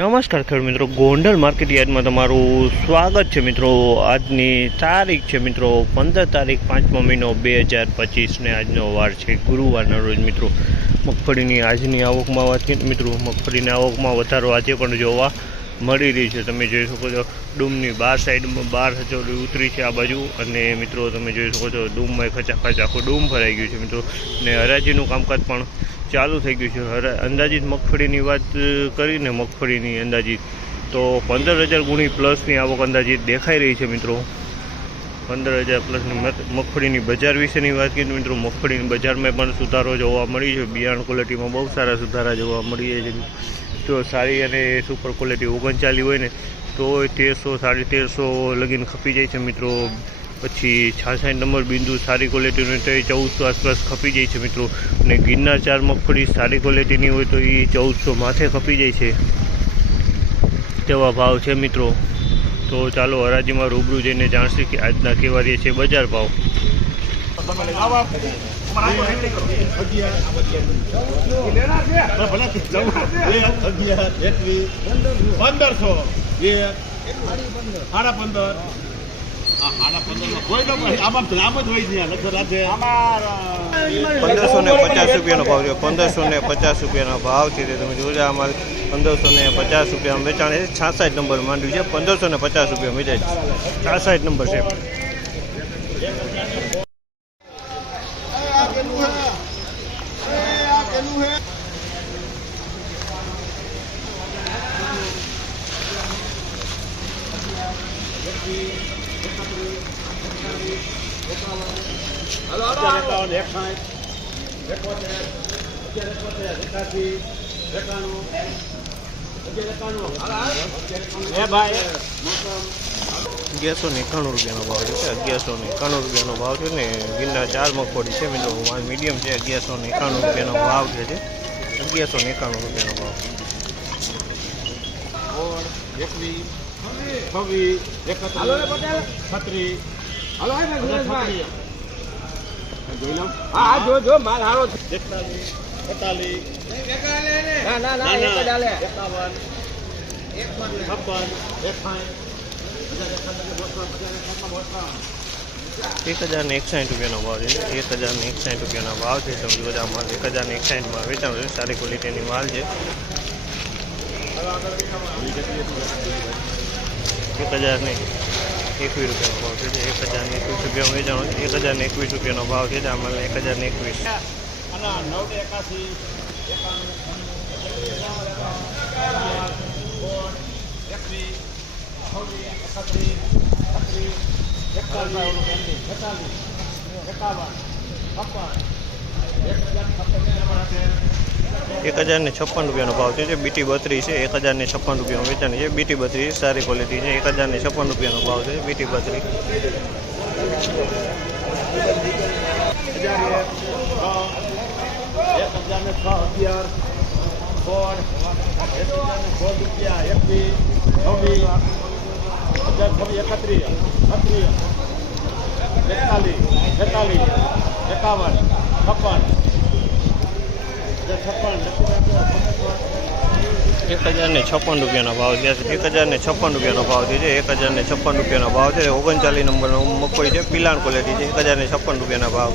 નમસ્કાર ખેડૂત મિત્રો, ગોંડલ માર્કેટ યાર્ડમાં તમારું સ્વાગત છે મિત્રો. આજની તારીખ છે મિત્રો, પંદર તારીખ પાંચમો મહિનો બે હજાર પચીસને આજનો વાર છે. ગુરુવારના રોજ મિત્રો, મગફળીની આજની આવકમાં વાત મિત્રો, મગફળીની આવકમાં વધારો આજે પણ જોવા મળી રહી છે. તમે જોઈ શકો છો, ડૂમની બાર સાઈડમાં બાર હચોરી ઉતરી છે આ બાજુ અને મિત્રો, તમે જોઈ શકો છો, ડૂમમાં ખચાખચ આખું ડૂમ ભરાઈ ગયું છે મિત્રો. ને હરાજીનું કામકાજ પણ ચાલુ થઈ ગયું છે. અંદાજિત મગફળીની વાત કરીને મગફળીની અંદાજિત. તો પંદર હજાર ગુણી પ્લસની આવક અંદાજિત દેખાઈ રહી છે મિત્રો. પંદર હજાર પ્લસની મગ- મગફળીની બજાર વિશેની વાત કરીએ મિત્રો, મગફળીની બજારમાં પણ સુધારો જોવા મળી છે. બિયારણ ક્વોલિટીમાં બહુ સારા સુધારા જોવા મળી છે. જો સારી અને સુપર ક્વોલિટી ઓગણચાલી હોય ને, તો તેરસો, સાડી તેરસો લગીને ખપી જાય છે મિત્રો. પછી છાસઠ નંબર બિંદુ સારી ક્વોલિટીનું તો એ ચૌદસો આસપાસ ખપી જાય છે મિત્રો. અને ગિરનાર ચાર મગફળી સારી ક્વોલિટીની હોય તો એ ચૌદસો માથે ખપી જાય છે. તેવા ભાવ છે મિત્રો? તો ચાલો હરાજીમાં રૂબરૂ જઈને જાણશે કે આજના કેવા રહે છે બજાર ભાવ. પંદરસો. સાડા પંદર. પંદરસો ને પચાસ રૂપિયાનો ભાવ રહ્યો. પંદરસો ને પચાસ રૂપિયાનો ભાવ છે તમે જોજો અમારે પંદરસો ને પચાસ રૂપિયામાં વેચાણ છે. છાસઠ નંબર માંડ્યું છે. પંદરસો ને પચાસ રૂપિયા વેચાય છે. છાસઠ નંબર છે. અગિયાર એકાવન, એકાણું. અગિયારસો એકાણું રૂપિયાનો ભાવ છે અગિયારસો એકાણું રૂપિયાનો ભાવ છે ને ગિરનાર ચાર મગફળી છે મીડિયમ છે અગિયારસો એકાણું રૂપિયાનો ભાવ છે અગિયારસો એકાણું રૂપિયાનો ભાવ એકવીસ, છવ્વીસ, એકત્રીસ, છત્રીસ. છત્રીસ. જોઈ લઉં. હા જો જો માલ હારો એકતાલીસ, એકતાલીસ, ના ના ના એક એકાવન, છપ્પન, હજાર એકાવન, બોસઠ, હજાર એકાવન, બોસઠ. એક હજાર ને એકસાઠ રૂપિયાનો ભાવ છે. એક હજાર ને એકસાઠ રૂપિયાનો ભાવ છે. સમજી બધા માલ એક હજાર ને એકસાઠમાં વેચાણ છે સારી ક્વોલિટીની માલ છે. એક હજારને એકવીસ રૂપિયાનો ભાવ છે એક હજારને એકવીસ રૂપિયા હું છે એક હજારને એકવીસ રૂપિયાનો ભાવ છે આ માલ એક હજારને એકવીસ છવ્વીસ, એકતાલીસ, એકાવન, છપ્પન, એક હજાર છપ્પન એક હજાર ને છપ્પન રૂપિયાનો ભાવ છે. જે બીટી બત્રીસ છે એક હજાર ને છપ્પન રૂપિયામાં વેચાણ છે. બીટી બત્રીસ સારી ક્વોલિટી છે એક હજાર ને છપ્પન રૂપિયાનો ભાવ છે બીટી બત્રીસ. હજાર એક, છ, એક હજાર ને છ અગિયાર સોળ એક હજાર ને સોળ રૂપિયા એકવીસ છવ્વીસ હજાર છવ્વીસ એકત્રીસ છત્રીસ એકતાલીસ એકાવન છપ્પન. એક હજાર ને છપ્પન રૂપિયાનો ભાવ છે. એક હજાર ને છપ્પન રૂપિયાનો ભાવ થયો છે. એક હજાર ને છપ્પન રૂપિયાનો ભાવ છે. ઓગણચાલીસ નંબરનો મકોઈ છે. પિલાણ ક્વોલિટી છે. એક હજાર ને છપ્પન રૂપિયાના ભાવ.